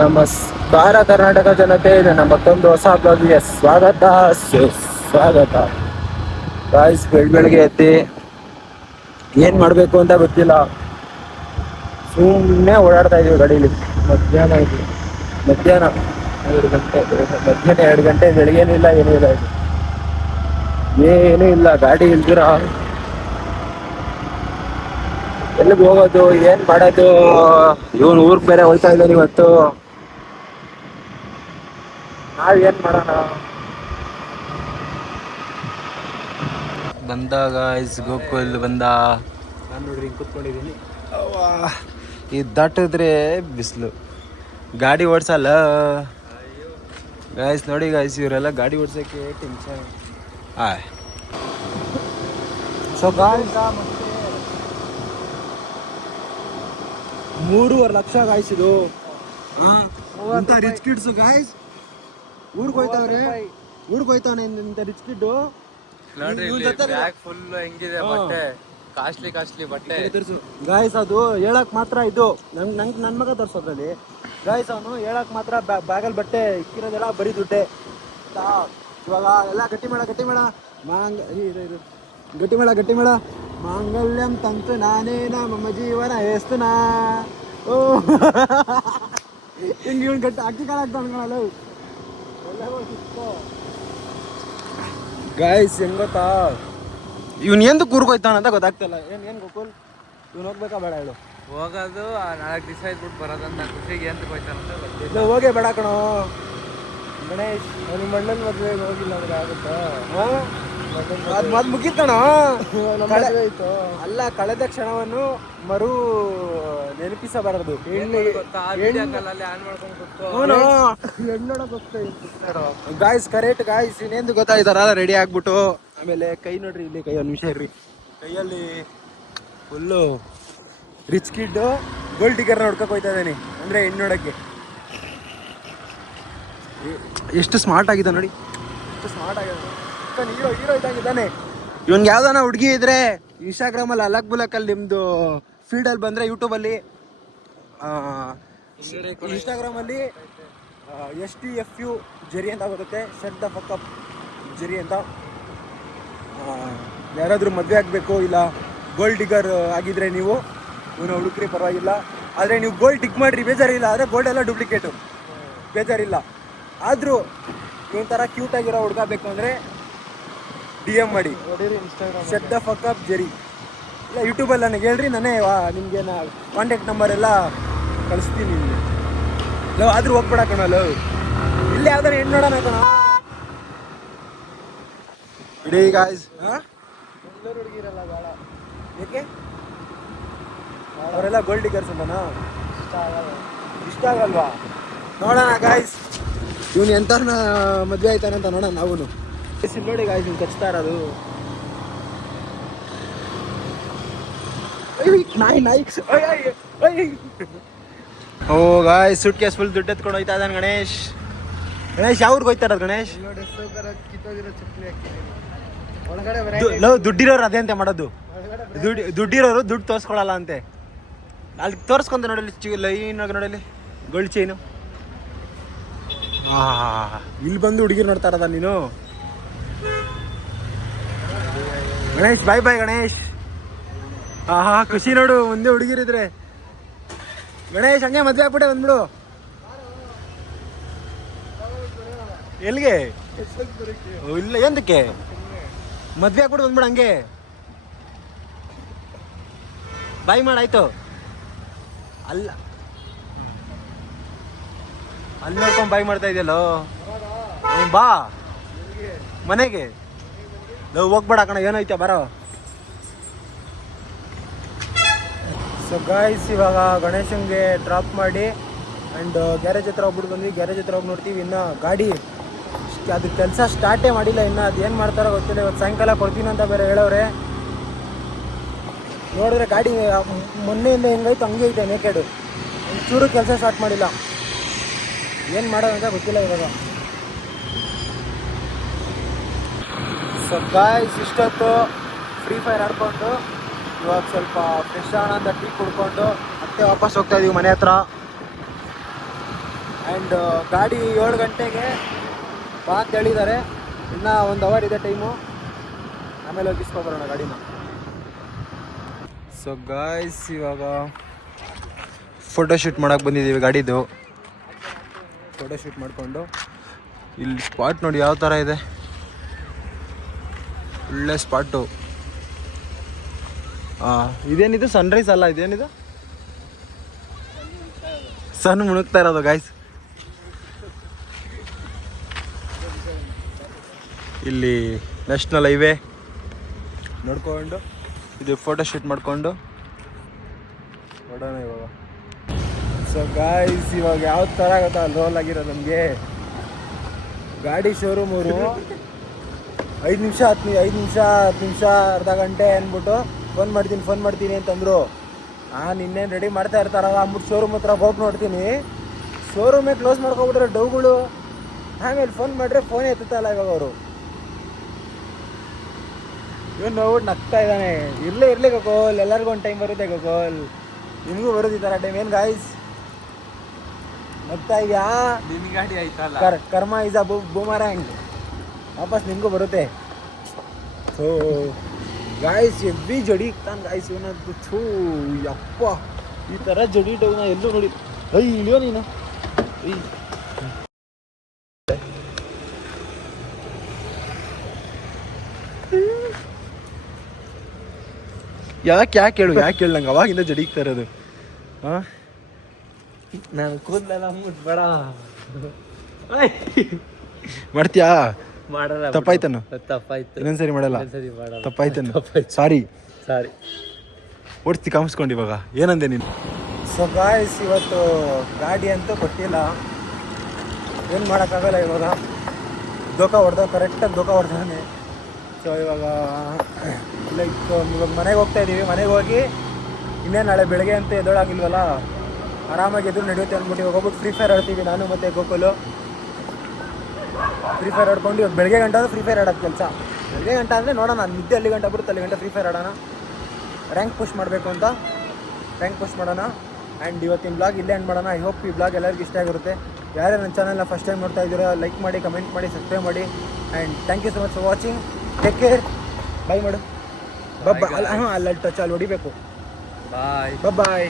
ನಮಸ್ಕಾರ ಕರ್ನಾಟಕ ಜನತೆ, ನನ್ನ ಮತ್ತೊಂದು ಹೊಸ ಬ್ಲಾಗಿಗೆ ಸ್ವಾಗತ ಸುಸ್ವಾಗತ. ಗಾಯ್ಸ್, ಬೆಳಗ್ಗೆ ಎದ್ದು ಏನ್ ಮಾಡ್ಬೇಕು ಅಂತ ಗೊತ್ತಿಲ್ಲ, ಸುಮ್ಮನೆ ಓಡಾಡ್ತಾ ಇದೀವಿ ಗಾಡೀಲಿ. ಮಧ್ಯಾಹ್ನ 2 ಗಂಟೆ, ಮಧ್ಯಾಹ್ನ 2 ಗಂಟೆ, ಬೆಳಿಗ್ಗೆನಿಲ್ಲ ಏನೂ ಇಲ್ಲ, ಏನೂ ಇಲ್ಲ. ಗಾಡಿ ಇಲ್ದಿರ ಎಲ್ಲಿಗೆ ಹೋಗೋದು, ಏನ್ ಮಾಡೋದು? ಇವನು ಊರ್ಗ್ ಬೇರೆ ಹೋಗ್ತಾ ಇದ್ದಾನೆ ಇವತ್ತು. ನಾವೇನ್ ಮಾಡೋಣ? ಬಂದ ಗಾಯ್ಸ್, ಗೋಕುಲ್ ಬಂದ. ನಾನು ನೋಡ್ರಿ ಹಿಂಗೆ ಕೂತ್ಕೊಂಡಿದ್ದೀನಿ. ಇದು ದಾಟಿದ್ರೆ ಬಿಸಿಲು, ಗಾಡಿ ಓಡಿಸಲ್ಲ ಗಾಯ್ಸ್. ನೋಡಿ ಗಾಯ್ಸ್, ಇವರೆಲ್ಲ ಗಾಡಿ ಓಡ್ಸೋಕ್ಕೆ tension. So guys, 3.5 lakh guys ಇದು. ಅಂತ ರಿಚ್ ಕಿಡ್ಸ್ ಗಾಯ್ಸ್ ಊರ್ಗ್ ಹೋಯ್ತಾವ್ನೆ ಇಂತ ರಿಚ್ ಕಿಡ್. ಫುಲ್ ಹೆಂಗಿದೆ ಬಟ್ಟೆ, ಕಾಸ್ಟ್ಲಿ ಬಟ್ಟೆ ಗಾಯ್ಸ್. ಅದು ಹೇಳಕ್ ಮಾತ್ರ, ಇದು ನನ್ ಮಗ ತರ್ಸೋದ್ರಲ್ಲಿ ಗಾಯ್ಸ್. ಅವನು ಹೇಳಕ್ ಮಾತ್ರ ಬ್ಯಾಗಲ್ ಬಟ್ಟೆ ಇಕ್ಕಿರೋದೆಲ್ಲ ಬರೀ ದುಡ್ಡೆ. ಇವಾಗ ಎಲ್ಲ ಗಟ್ಟಿ ಮೇಳ ಗಟ್ಟಿ ಮೇಳ ಮಾಂಗಲ್ಯಂ ತಂತು ನಾನೇನ ಮಮ್ಮ ಜೀವನ ಹೇಸ್ತನಾ. ಓ ಹಿಂಗ ಇವನ್ ಗಟ್ಟಿ ಅಕ್ಕಿ ಕಾಲ ಆಗ್ತಾ ಅನ್ಕೊಳಲ್ಲ ಗಾಯ್ಸ್. ಹೆಂಗ್ ಗೊತ್ತಾ, ಇವನ್ ಎಂದು ಕೂರ್ಗೋಯ್ತಾನ ಅಂತ ಗೊತ್ತಾಗ್ತಿಲ್ಲ. ಏನ್ ಗೋಕುಲ್, ಇವನ್ ಹೋಗ್ಬೇಕಾ ಬೇಡ ಹೇಳು? ಹೋಗೋದು 4 ದಿವಸ ಇದ್ಬಿಟ್ಟು ಬರೋದಂತ ಖುಷಿಗೆ ಅಂತ ಹೋಯ್ತಾನಂತ. ಹೋಗೇ ಬೇಡ ಕಣೋ ಗಣೇಶ್. ನಿಮ್ಮ ಅಣ್ಣನ ಮದ್ವೆ ಹೋಗಿಲ್ಲ ಅಂದ್ರೆ ಆಗುತ್ತಾ? ಅದ್ ಮದ್ ಮುಗಿತಣ. ಅಲ್ಲ, ಕಳೆದ ಕ್ಷಣವನ್ನು ಮರು ನೆನಪಿಸಬಾರದು. Guys, correct guys. ಇನ್ನೇಂದು ಗೊತ್ತಾಯ್ತಾರ ರೆಡಿ ಆಗ್ಬಿಟ್ಟು. ಆಮೇಲೆ ಕೈ ನೋಡ್ರಿ, ಇಲ್ಲಿ ಕೈ ಒಂದು ನಿಮಿಷ ಇರ್ರಿ. ಕೈಯಲ್ಲಿ ಫುಲ್ಲು ರಿಚ್ ಕಿಡ್ ಗೋಲ್ಡ್ ಟಿಗರ್ ನೋಡ್ಕೊಕ್ ಹೋಯ್ತಾ ಇದ್ದಾನೆ, ಅಂದ್ರೆ ಹೆಣ್ಣು ನೋಡಕ್ಕೆ. ಎಷ್ಟು ಸ್ಮಾರ್ಟ್ ಆಗಿದೆ ನೋಡಿ, ಎಷ್ಟು ಸ್ಮಾರ್ಟ್ ಆಗಿದೆ. ಹೀರೋ ಇದ್ದಾಗಿದ್ದಾನೆ. ಇವನ್ಗೆ ಯಾವ್ದಾನ ಹುಡುಗಿ ಇದ್ರೆ ಇನ್ಸ್ಟಾಗ್ರಾಮಲ್ಲಿ ಅಲಕ್ ಬುಲಕಲ್ಲಿ ನಿಮ್ದು ಫೀಲ್ಡಲ್ಲಿ ಬಂದರೆ, ಯೂಟ್ಯೂಬಲ್ಲಿ ಇನ್ಸ್ಟಾಗ್ರಾಮಲ್ಲಿ STFU ಜರಿ ಅಂತ ಬರುತ್ತೆ, ಶಟ್ ದ ಫಕ್ ಅಪ್ ಜರಿ ಅಂತ. ಯಾರಾದರೂ ಮದುವೆ ಆಗಬೇಕು, ಇಲ್ಲ ಗೋಲ್ಡ್ ಡಿಗರ್ ಆಗಿದ್ರೆ ನೀವು ಇವನು ಹುಡುಕ್ರಿ ಪರವಾಗಿಲ್ಲ. ಆದರೆ ನೀವು ಗೋಲ್ಡ್ ಟಿಕ್ ಮಾಡಿರಿ ಬೇಜಾರಿಲ್ಲ. ಆದರೆ ಗೋಲ್ಡ್ ಎಲ್ಲ ಡೂಪ್ಲಿಕೇಟು, ಬೇಜಾರಿಲ್ಲ. ಆದರೂ ಇವನ್ ಥರ ಕ್ಯೂಟಾಗಿರೋ ಹುಡುಗ ಬೇಕು ಅಂದರೆ DM ಮಾಡಿ, ಶಟ್ ದ ಫಕ್ ಅಪ್ ಜರಿ. ಇಲ್ಲ ಯೂಟ್ಯೂಬಲ್ಲಿ ನನಗೆ ಹೇಳ್ರಿ, ನಾನೇ ನಿಮಗೆ ಕಾಂಟ್ಯಾಕ್ಟ್ ನಂಬರ್ ಎಲ್ಲ ಕಳಿಸ್ತೀನಿ ನಿಮಗೆ. ಲವ್ ಆದರೂ ಹೋಗ್ಬೇಡ ಕಣ, ಲವ್ ಇಲ್ಲೇ ಯಾವ್ದಾರು ಹೆಣ್ಣು ನೋಡೋಣ ಕಣ. ಇಡೀ ಗಾಯ್ಸ್, ಹುಡುಗಿರಲ್ಲ ಭಾಳ, ಏಕೆ ಅವರೆಲ್ಲ ಗೋಲ್ಡ್ ಡಿಗರ್ಸ್ ಅಂತನಾ? ಇಷ್ಟ ಆಗಲ್ವಾ? ನೋಡೋಣ ಗಾಯ್ಸ್, ಇವನು ಎಂಥವ್ರನ್ನ ಮದುವೆ ಆಯ್ತಾನೆ ಅಂತ ನೋಡೋಣ ನಾವು. ನೋಡಿ ಗಾಯ್ಸ್, ಇವ್ನು ಕಚ್ತಾ ಇರೋದು ನಾಯಿ. ಓ ಗಾಯ್ಸ್, ಸೂಟ್ ಕೇಸ್ ಫುಲ್ ದುಡ್ಡು ಎತ್ಕೊಂಡು ಹೋಯ್ತಾ ಇದ್ದಾನೆ ಗಣೇಶ್. ಯಾವ್ರಿಗೆ ಹೋಯ್ತಾ ಇರೋದು ಗಣೇಶ್? ದುಡ್ಡಿರೋರು ಅದೇ ಅಂತ ಮಾಡೋದು. ದುಡ್ಡಿರೋರು ದುಡ್ಡು ತೋರಿಸ್ಕೊಳಲ್ಲ ಅಂತೆ. ಅಲ್ಲಿ ತೋರಿಸ್ಕೊಂತ ನೋಡಲಿ, ಲೈನಾಗ ನೋಡಲಿ ಗೋಲ್ಡ್ ಚೈನು. ಇಲ್ಲಿ ಬಂದು ಹುಡುಗಿರು ನೋಡ್ತಾ ಇರೋದ ನೀನು? ಗಣೇಶ್ ಬಾಯ್ ಗಣೇಶ್. ಖುಷಿ ನೋಡು, ಮುಂದೆ ಹುಡುಗಿರಿದ್ರೆ. ಗಣೇಶ್ ಹಂಗೆ ಮದ್ವೆ ಆಗ್ಬಿಟ್ಟೆ ಬಂದ್ಬಿಡು. ಎಲ್ಲಿಗೆ? ಇಲ್ಲ, ಎಂದಕ್ಕೆ ಮದ್ವೆ ಆಗ್ಬಿಟ್ಟು ಬಂದ್ಬಿಡು ಹಂಗೆ. ಬಾಯ್ ಮಾಡಾಯ್ತು. ಅಲ್ಲ, ಅಲ್ಲಿ ನೋಡ್ಕೊಂಡು ಬಾಯ್ ಮಾಡ್ತಾ ಇದೆಯಲ್ಲೋ. ಬಾ ಮನೆಗೆ, ಹೋಗ್ಬೇಡ ಕಣ, ಏನೈತೆ ಬರೋ. ಸೊ ಗಾಯ್ಸ್, ಇವಾಗ ಗಣೇಶನ್ಗೆ ಡ್ರಾಪ್ ಮಾಡಿ ಆ್ಯಂಡ್ ಗ್ಯಾರೇಜ್ ಹತ್ರ ಹೋಗ್ಬಿಟ್ಟು ಬಂದ್ವಿ. ಗ್ಯಾರೇಜ್ ಹತ್ರ ಹೋಗಿ ನೋಡ್ತೀವಿ, ಇನ್ನು ಗಾಡಿ ಅದು ಕೆಲಸ ಸ್ಟಾರ್ಟೇ ಮಾಡಿಲ್ಲ. ಇನ್ನು ಅದು ಏನು ಮಾಡ್ತಾರೋ ಗೊತ್ತಿಲ್ಲ. ಇವತ್ತು ಸಾಯಂಕಾಲ ಕೊಡ್ತೀನಿ ಅಂತ ಬೇರೆ ಹೇಳೋರೆ. ನೋಡಿದ್ರೆ ಗಾಡಿ ಮೊನ್ನೆಯಿಂದ ಹೆಂಗೈತೆ ಹಂಗೆ ಐತೆ, ನೇಕೆಡು. ಒಂಚೂರು ಕೆಲಸ ಸ್ಟಾರ್ಟ್ ಮಾಡಿಲ್ಲ. ಏನು ಮಾಡೋದಂತ ಗೊತ್ತಿಲ್ಲ ಇವಾಗ. ಸೊ ಗಾಯ್ಸ್, ಇಷ್ಟೊತ್ತು ಫ್ರೀ ಫೈರ್ ಆಡ್ಕೊಂಡು ಇವಾಗ ಸ್ವಲ್ಪ ಫ್ರೆಶ್ ಆಗೋಣ ಅಂತ ಟೀ ಕುಡ್ಕೊಂಡು ಮತ್ತೆ ವಾಪಸ್ ಹೋಗ್ತಾ ಇದೀವಿ ಮನೆ ಹತ್ರ. ಆ್ಯಂಡ್ ಗಾಡಿ 7 ಗಂಟೆಗೆ ಬಾ ಅಂತ ಹೇಳಿದ್ದಾರೆ. ಇನ್ನೂ 1 ಅವರ್ ಇದೆ ಟೈಮು, ಆಮೇಲೆ ಹೋಗಿ ಇಸ್ಕೊಬರೋಣ ಗಾಡಿನ. ಸೊ ಗಾಯ್ಸ್, ಇವಾಗ ಫೋಟೋಶೂಟ್ ಮಾಡೋಕೆ ಬಂದಿದ್ದೀವಿ ಗಾಡಿದು. ಫೋಟೋಶೂಟ್ ಮಾಡಿಕೊಂಡು ಇಲ್ಲಿ ಸ್ಪಾಟ್ ನೋಡಿ ಯಾವ ಥರ ಇದೆ, ಒಳ್ಳೆ ಸ್ಪಾಟು. ಇದೇನಿದು ಸನ್ರೈಸ್ ಅಲ್ಲ, ಇದೇನಿದು ಸನ್ ಮುಳುಗ್ತಾ ಇರೋದು ಗಾಯ್ಸ್. ಇಲ್ಲಿ ನ್ಯಾಷನಲ್ ಹೈವೇ ನೋಡ್ಕೊಂಡು ಇದು ಫೋಟೋಶೂಟ್ ಮಾಡಿಕೊಂಡು ನೋಡೋಣ ಇವಾಗ. ಸೊ ಗಾಯ್ಸ್, ಇವಾಗ ಯಾವ ಥರ ಗೊತ್ತಾ ರೋಲ್ ಆಗಿರೋದು ನಮಗೆ. ಗಾಡಿ ಶೋರೂಮ್ ಅವರು 5 ನಿಮಿಷ 10 ನಿಮಿಷ ಅರ್ಧ ಗಂಟೆ ಅಂದ್ಬಿಟ್ಟು ಫೋನ್ ಮಾಡ್ತೀನಿ ಅಂತಂದರು. ಇನ್ನೇನು ರೆಡಿ ಮಾಡ್ತಾ ಇರ್ತಾರಲ್ಲ ಅಂದ್ಬಿಟ್ಟು ಶೋರೂಮ್ ಹತ್ರ ಹೋಗಿ ನೋಡ್ತೀನಿ, ಶೋರೂಮೇ ಕ್ಲೋಸ್ ಮಾಡ್ಕೊಬಿಟ್ರೆ ಡೌಗಳು. ಆಮೇಲೆ ಫೋನ್ ಮಾಡಿದ್ರೆ ಫೋನೇ ಎತ್ತಲ್ಲ ಇವಾಗ ಅವರು. ಇವನು ನೋಡ್ಬಿಟ್ಟು ನಗ್ತಾ ಇದ್ದಾನೆ. ಇರಲಿ ಗೋಗೋಲ್, ಎಲ್ಲರಿಗೂ ಒಂದು ಟೈಮ್ ಬರುತ್ತೆ ಗೋಗೋಲ್, ನಿಮಗೂ ಬರೋದು ಈ ಥರ ಟೈಮ್. ಏನು ಗಾಯ್ಸ್ ನಗ್ತಾ ಇದೆಯಾ? ನಿನ್ನ ಗಾಡಿ ಆಯ್ತಲ್ಲ, ಕರ್ಮ ಇಸ್ ಅ ಬೂಮರಂಗ್, ವಾಪಸ್ ನಿಮಗೂ ಬರುತ್ತೆ. ಸೊ ಗಾಯ್ಸ್ ಎವ್ರಿ ಜಡಿ ಇಕ್ತಾನೆ ಗಾಯ್ಸ್ ಇವನದ್ದು. ಥೂ ಯಪ್ಪ, ಈ ಥರ ಜಡಿ ಡೌನ ಎಲ್ಲೂ ನೋಡಿ. ಇಳಿಯೋ ನೀನು. ಯಾಕೆ ಹೇಳು ನಂಗೆ ಅವಾಗಿಂದ ಜಡಿ ಇಕ್ತಾ ಇರೋದು. ಹಾಂ, ನಾನು ಕೂದಲೆಲ್ಲ ಮುಟ್ಬೇಡ. ಮಾಡ್ತೀಯಾ? ಮಾಡಲ್ಲ. ತಪ್ಪಾಯ್ತನು? ತಪ್ಪಾಯ್ತು. ಇನ್ನೊಂದ್ಸರಿ ಮಾಡಲ್ಲ. ತಪ್ಪಾಯ್ತನು? ಸಾರಿ. ಓಡಿಸ್ತಿ ಕಾಮಿಸ್ಕೊಂಡು ಇವಾಗ ಏನಂದೆ ನೀನು? ಸೊ ಗಾಯ್ಸ್, ಇವತ್ತು ಗಾಡಿ ಅಂತೂ ಕೊಟ್ಟಿಲ್ಲ, ಏನು ಮಾಡೋಕ್ಕಾಗಲ್ಲ. ಇವಾಗ ಕರೆಕ್ಟಾಗಿ ದೋಖ ಹೊಡೆದಾನೆ. ಸೊ ಇವಾಗ ಇವಾಗ ಮನೆಗೆ ಹೋಗ್ತಾ ಇದ್ದೀವಿ. ಮನೆಗೆ ಹೋಗಿ ಇನ್ನೇನು ನಾಳೆ ಬೆಳಗ್ಗೆ ಅಂತ ಎದ್ದೋಳಾಗಿಲ್ವಲ್ಲ, ಆರಾಮಾಗಿ ಎದುರು ನಡೆಯುತ್ತೆ ಅಂದ್ಬಿಟ್ಟು ಇವಾಗ ಹೋಗ್ಬಿಟ್ಟು ಫ್ರೀ ಫೈರ್ ಆಡ್ತೀವಿ ನಾನು ಮತ್ತು ಗೋಕುಲು. ಫ್ರೀ ಫೈರ್ ಆಡ್ಕೊಂಡು ಇವಾಗ ಬೆಳಗ್ಗೆ ಗಂಟೆ ಫ್ರೀ ಫೈರ್ ಆಡೋದು ಕೆಲಸ. ಬೆಳಗ್ಗೆ ಗಂಟೆ ಅಂದರೆ ನೋಡೋಣ, ನಾನು ನಿದ್ದೆ ಅಲ್ಲಿ ಗಂಟೆ ಬರುತ್ತೆ, ಅಲ್ಲಿ ಗಂಟೆ ಫ್ರೀ ಫೈರ್ ಆಡೋಣ. ರ್ಯಾಂಕ್ ಪುಷ್ ಮಾಡಬೇಕು ಅಂತ ರ್ಯಾಂಕ್ ಪುಷ್ ಮಾಡೋಣ. ಆ್ಯಂಡ್ ಇವತ್ತಿನ ಬ್ಲಾಗ್ ಇಲ್ಲೇ ಎಂಡ್ ಮಾಡೋಣ. ಐ ಹೋಪ್ ಈ ಬ್ಲಾಗ್ ಎಲ್ಲರಿಗೂ ಇಷ್ಟ ಆಗಿರುತ್ತೆ. ಯಾರೇ ನನ್ನ ಚಾನಲ್ನ ಫಸ್ಟ್ ಟೈಮ್ ನೋಡ್ತಾ ಇದ್ದೀರೋ ಲೈಕ್ ಮಾಡಿ, ಕಮೆಂಟ್ ಮಾಡಿ, ಸಬ್ಸ್ಕ್ರೈಬ್ ಮಾಡಿ. And thank you so much for watching. Take care. Bye ಮಾಡು. ಅಲ್ಲ ಟಚ್ ಅಲ್ಲಿ ಹೊಡಿಬೇಕು. ಬಾಯ್. ಬಾಯ್.